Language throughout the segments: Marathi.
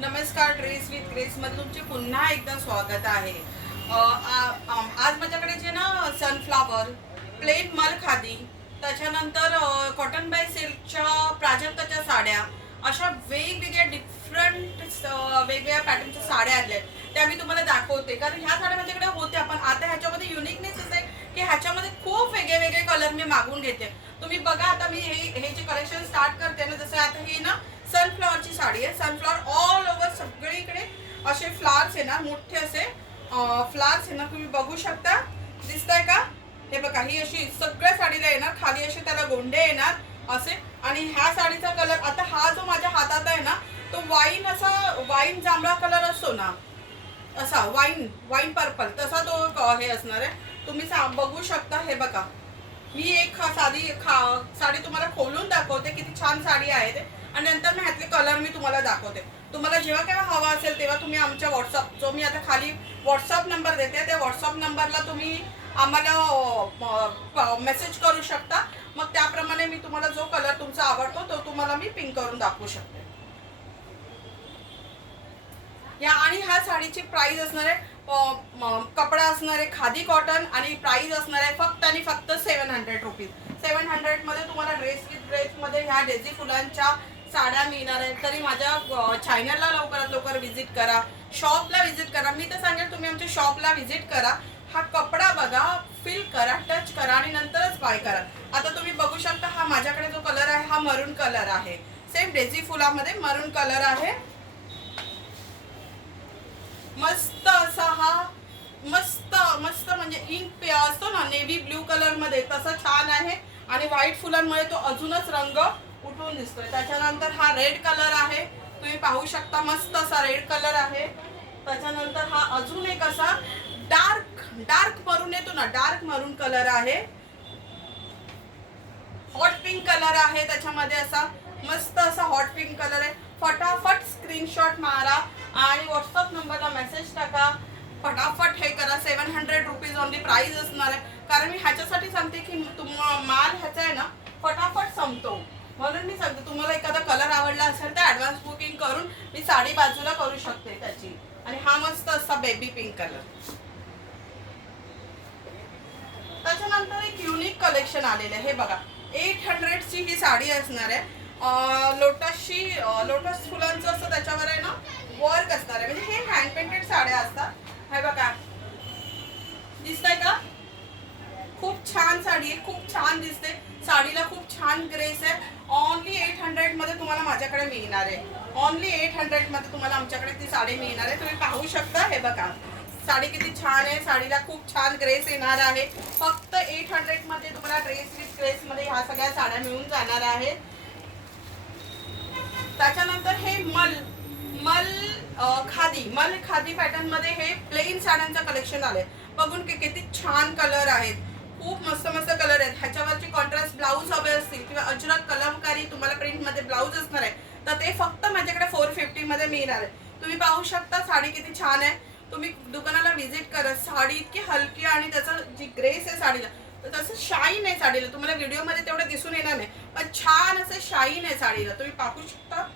नमस्कार, ड्रेस विथ ग्रेस मध्ये तुमचे पुन्हा एकदा स्वागत आहे। आज माझ्याकडे जे ना सनफ्लावर, प्लेन मल खादी, त्याच्यानंतर कॉटन बाय सिल्कच्या प्राजक्ताच्या साड्या, अशा वेगवेगळ्या डिफरंट वेगवेगळ्या पॅटर्नच्या साड्या आल्या आहेत, त्या मी तुम्हाला दाखवते। कारण ह्या साड्या माझ्याकडे होत्या, पण आता ह्याच्यामध्ये युनिकनेस असं आहे की ह्याच्यामध्ये खूप वेगळे वेगळे कलर मी मागवून घेते। तुम्ही बघा, आता मी हे जे कलेक्शन स्टार्ट करते ना, जसं आता ही ना सनफ्लॉवरची साडी आहे। सनफ्लॉवर ऑल ओव्हर सगळीकडे असे फ्लावर्स आहे ना, मोठे असे फ्लावर्स आहे ना, तुम्ही बघू शकता, दिसताय का? हे बघा, ही अशी सगळ्या साडीला येणार, खाली असे त्याला गोंडे येणार असे। आणि ह्या साडीचा कलर, आता हा जो माझ्या हातात आहे ना, तो वाईन असा वाईन जांभळा कलर असतो ना, असा वाईन वाईन पर्पल तसा तो हे असणार आहे। तुम्ही बघू शकता, हे बघा, मी एक साडी तुम्हाला खोलून दाखवते, किती छान साडी आहे ते, आणि नंतर मी ह्यातले कलर मी तुम्हाला दाखवते। तुम्हाला जेव्हा केव्हा हवा असेल तेव्हा तुम्ही आमच्या व्हॉट्सअप, जो मी आता खाली व्हॉट्सअप नंबर देते, त्या व्हॉट्सअप नंबरला तुम्ही आम्हाला मेसेज करू शकता। मग त्याप्रमाणे मी तुम्हाला जो कलर तुमचा आवडतो तो तुम्हाला मी पिंक करून दाखवू शकते। या आणि ह्या साडीची प्राइस असणार आहे, कपडा असणार आहे खादी कॉटन, आणि प्राइस असणार आहे फक्त आणि फक्त 700 रुपीज। 700 मध्ये तुम्हाला ड्रेस विथ ड्रेस मध्ये ह्या डेझी फुलांच्या साड्या मिळणार आहेत। तरी माझ्या चॅनलला लवकरात लवकर व्हिजिट करा, शॉपला व्हिजिट करा। मी तर सांगेल तुम्ही आमच्या शॉपला व्हिजिट करा, हा कपडा बघा, फील करा, टच करा आणि नंतरच बाय करा। आता तुम्ही बघू शकता, हा माझ्याकडे जो कलर आहे हा मरून कलर आहे, सेम डेझी फुलामध्ये मरून कलर आहे। मस्त असा हा मस्त मस्त म्हणजे इंक असतो ना, नेव्ही ब्ल्यू कलर मध्ये, तसा छान आहे। आणि व्हाईट फुलांमुळे तो अजूनच रंग उठून दिसतोय। त्याच्यानंतर हा रेड कलर आहे, तुम्ही पाहू शकता, मस्त असा रेड कलर आहे। त्याच्यानंतर हा अजून एक असा डार्क डार्क मरून येतो ना, डार्क मरून कलर आहे। हॉट पिंक कलर आहे त्याच्यामध्ये, असा मस्त असा हॉट पिंक कलर आहे। फटाफट स्क्रीनशॉट मारा आणि व्हॉट्सअप नंबरला मेसेज टाका, फटाफट हे करा। 700 रुपीज ओनली प्राइस असणार आहे, कारण मी ह्याच्यासाठी सांगते की माल ह्याचा आहे ना फटाफट संपतो, म्हणून मी सांगते। तुम्हाला एखादा कलर आवडला असेल तर ऍडव्हान्स बुकिंग करून मी साडी बाजूला करू शकते त्याची। आणि हा मस्त असा बेबी पिंक कलर। त्याच्यानंतर एक युनिक कलेक्शन आलेलं आहे, हे बघा, 800 ची ही साडी असणार आहे। लोटस फुलांचं असं त्याच्यावर आहे ना वर्क असणार आहे, म्हणजे हे हँड पेंटेड साड्या असतात। हे बघा, दिसतंय का? खूप छान साडी आहे, खूप छान दिसते, साडीला खूप छान ग्रेस आहे। ओनली 800 मध्ये तुम्हाला माझ्याकडे मिळणार आहे। ओनली 800 मध्ये तुम्हाला आमच्याकडे ती साडी मिळणार आहे। तुम्ही पाहू शकता, हे बघा, साडी किती छान आहे, साडीला खूप छान ग्रेस येणार आहे। फक्त 800 मध्ये तुम्हाला ड्रेस विथ ग्रेस मध्ये ह्या सगळ्या साड्या मिळून जाणार आहेत। त्याच्यानंतर हे मल खादी पॅटर्न मध्ये हे प्लेन साड्यांचं कलेक्शन आलंय। बघून किती छान कलर आहेत, खूप मस्त मस्त कलर आहेत। ह्याच्यावरची कॉन्ट्रास्ट ब्लाऊज हवे असतील किंवा अजरक कलमकारी तुम्हाला प्रिंट मध्ये ब्लाऊज असणार आहे, तर ते फक्त माझ्याकडे 450 मध्ये मिळणार आहे। तुम्ही पाहू शकता साडी किती छान आहे। तुम्ही दुकानाला व्हिजिट करा, साडी इतकी हलकी आणि त्याचा जी ग्रेस आहे साडीला, तर तसं शाईन आहे साडीला। तुम्हाला व्हिडिओ मध्ये तेवढं दिसून येणार नाही, पण छान असं शाईन आहे साडीला, तुम्ही पाहू शकता।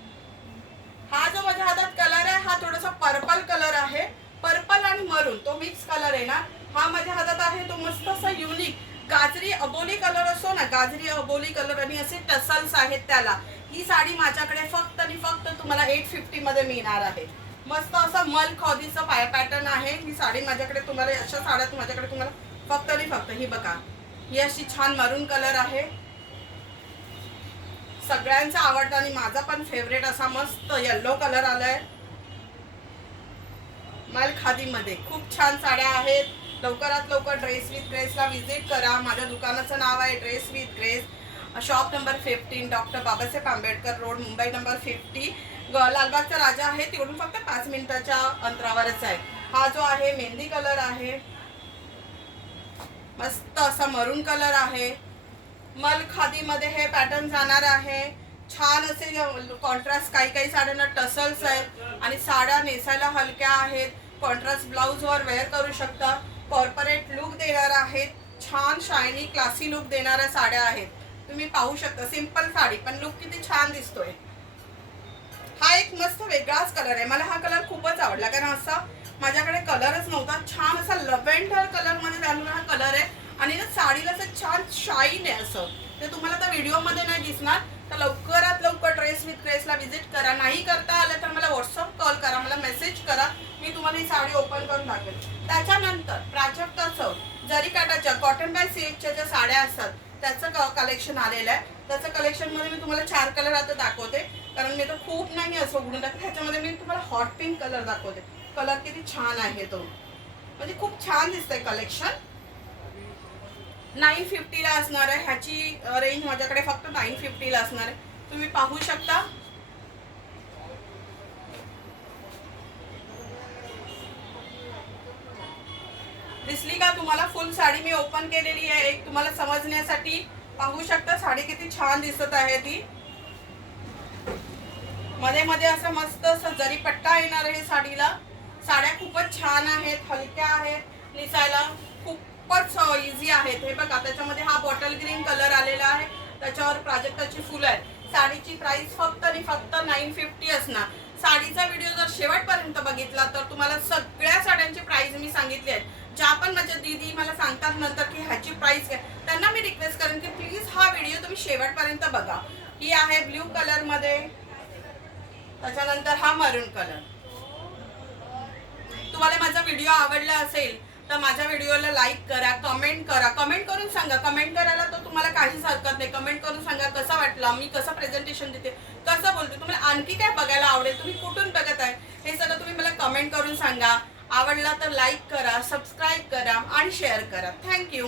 हा जो माझ्या हातात कलर आहे हा थोडासा पर्पल कलर आहे, पर्पल आणि मरून तो मिक्स कलर आहे ना, हा माझ्या हातात आहे। तो मस्त असा युनिक गाजरी अबोली कलर असतो ना, गाजरी अबोली कलर, आणि असे टसल्स आहेत त्याला। ही साडी माझ्याकडे फक्त आणि फक्त तुम्हाला 850 मध्ये मिळणार आहे। मस्त असा मल खादीचा पॅटर्न आहे ही साडी माझ्याकडे। तुम्हाला अशा साड्या माझ्याकडे तुम्हाला फक्त आणि फक्त, ही बघा, ही अशी छान मरून कलर आहे, सगळ्यांचा आवडता आणि माझा पण फेवरेट असा मस्त येलो कलर आलाय। मल खादी मध्ये खूप छान साड्या आहेत। लवकरात लवकर ड्रेस विथ ग्रेसला व्हिजिट करा। माझ्या दुकानाचं नाव आहे dress with grace, shop number 15, doctor Babasaheb Ambedkar road, Mumbai number 50, लालबागचा राजा आहे, तिकडून फक्त 5 मिनिटाच्या अंतरावरच आहे। हा जो आहे मेहंदी कलर आहे, मस्त असा मरून कलर आहे। मल खादी मध्ये हे पॅटर्न जाणार आहे। छान असे कॉन्ट्रास्ट, काही साड्यांना टसल्स आहेत आणि साड्या नेसायला हलक्या आहेत। कॉन्ट्रास्ट ब्लाऊज वर वेअर करू शकता, कॉर्पोरेट लुक देणार आहेत, छान शायनी क्लासी लुक देणाऱ्या साड्या आहेत। तुम्ही पाहू शकता, सिंपल साडी पण लुक किती छान दिसतोय। हा एक मस्त वेगळाच कलर आहे. मला हा कलर खूपच आवडला कारण असा माझ्याकडे कलरच नव्हता. छान असा लव्हेंडर कलर मध्ये झालेला हा कलर आहे आणि ना साडीला असं छान शाईन आहे असं. ते तुम्हाला तर व्हिडिओमध्ये नाही दिसणार. तर लवकरात लवकर ड्रेस विथ ग्रेसला व्हिजिट करा. नाही करता आलं तर मला व्हॉट्सअप कॉल करा, मला मेसेज करा, मी तुम्हाला ही साडी ओपन करून दाखवेल. त्याच्यानंतर प्राजक्ताचं जरी काटाच्या कॉटन बाय सिल्कच्या ज्या साड्या असतात त्याचं कलेक्शन आलेलं आहे. त्याचं कलेक्शनमध्ये मी तुम्हाला 4 कलर आता दाखवते कारण मी तर खूप नाही असं उघडून टाकते. ह्याच्यामध्ये मी तुम्हाला हॉट पिंक कलर दाखवते. कलर किती छान आहे तो, म्हणजे खूप छान दिसतंय कलेक्शन. 950 ला असणार आहे. ह्याची रेंज माझ्याकडे फक्त 950 ला असणार आहे. तुम्ही पाहू शकता. दिसली का तुम्हाला? फुल साडी मी ओपन केलेली आहे. एक तुम्हाला समजण्यासाठी पाहू शकता साडी किती छान दिसत आहे ती. मध्ये मध्ये असं मस्त असं जरी पट्टा येणार आहे साडीला. साड्या खूपच छान आहेत, हलक्या आहेत, दिसायला खूपच इझी आहेत. हे बघा त्याच्यामध्ये हा बॉटल ग्रीन कलर आलेला आहे, त्याच्यावर प्राजक्ताची फुलं आहेत. साडीची प्राइस फक्त आणि फक्त 950 असणार. साडीचा व्हिडिओ जर शेवटपर्यंत बघितला तर तुम्हाला सगळ्या साड्यांची प्राइस मी सांगितली आहे. ज्या पण माझ्या दीदी मला सांगतात नंतर की ह्याची प्राइस काय, त्यांना मी रिक्वेस्ट करेन की प्लीज हा व्हिडिओ तुम्ही शेवटपर्यंत बघा. ही आहे ब्ल्यू कलर मध्ये, त्याच्यानंतर हा मरून कलर. तुम्हाला माझा व्हिडिओ आवडला असेल तर माझ्या व्हिडिओला लाईक करा, कमेंट करा. कमेंट करून सांगा, कमेंट करायला तर तुम्हाला काहीच हरकत नाही. कमेंट करून सांगा कसं वाटलं, मी कसं प्रेझेंटेशन देते, कसं बोलते, तुम्हाला आणखी काय बघायला आवडेल, तुम्ही कुठून बघत आहे हे सगळं तुम्ही मला कमेंट करून सांगा. आवडला तर लाईक करा, सबस्क्राईब करा आणि शेअर करा. थँक्यू.